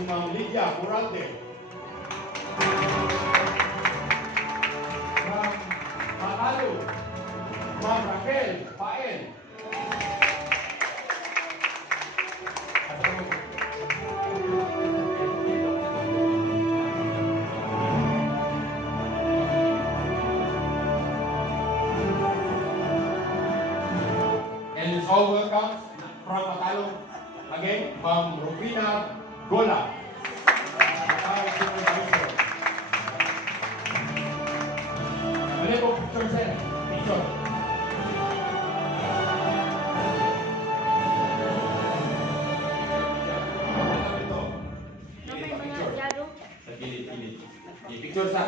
si Ma'am Lydia Buralde. From Matalo, Ma'am Raquel Paen. And it's all welcome from Matalo. Again, Ma'am Rufina Gola. Mali po, picture sir. Picture. Sa gilid. Picture sa.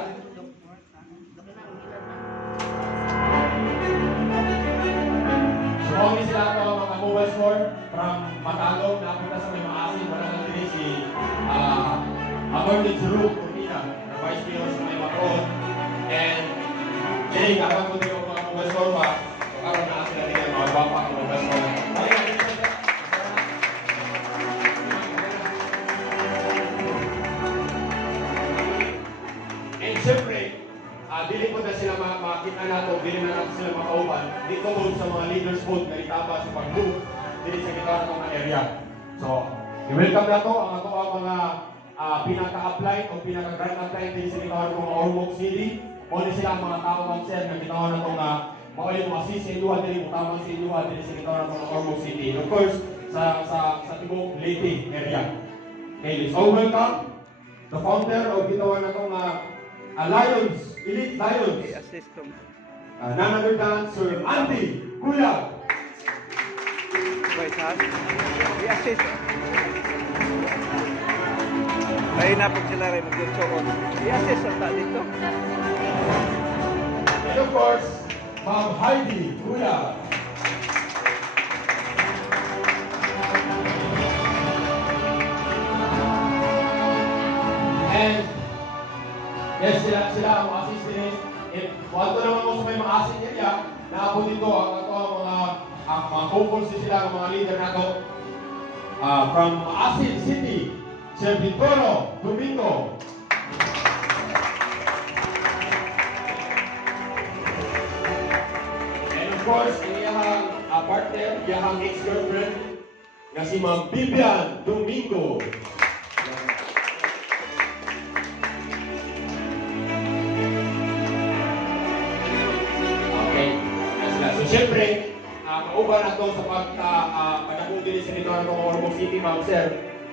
So, hindi sila ito mga mobile store from Matalo. Napunta sa may maasin. Wala lang din si Atty. Drew Cortina, na Vice Mayor sa may Macron. And Jay, kapan ko din yung mga mobile store pa. Karoon na sila din yung mga guwapa ng mobile store. And siyempre, dili po na sila makita nato, dili na natin sila makauban dito po sa mga leaders po na itaba sa pag-move dili sa kita na mga area. So, i-welcome na to ang ato ang mga pinaka-apply o pinaka-grant apply din sa kita ng mga Ormoc City. Muli sila ang mga tao man sir na kita na itong maulit mga CCLUA dili, utamang CCLUA dili sa kita ng mga Ormoc City. And of course, sa tibok Leyte area. Okay, let's all welcome the founder of gitawan na itong Lions, Elite Lions. None other than Sir Andy Kuya. Wait, ha? I-assist. Ay, napag sila rin mag-joon. I-assist ang dito. And of course, Ma'am Heidi Kuya. And yes, sila ang mga assistants. Wato naman mo sa may mga assist area, naabot dito ang mga co-hosts sila, ang mga leader nato. From Asin City, Sir Vitoro Domingo. And of course, iyahang partner, iyahang ex-girlfriend, na si Ma'am Vivian Domingo. So, siyempre, kauban na ito sa pagkakong din sa nito ng Ormoc City, Ma'am Sir.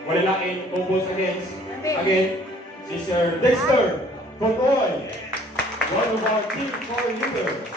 Wala lang in focus against, again, si Sir Dexter Contoy, one of our team core leaders.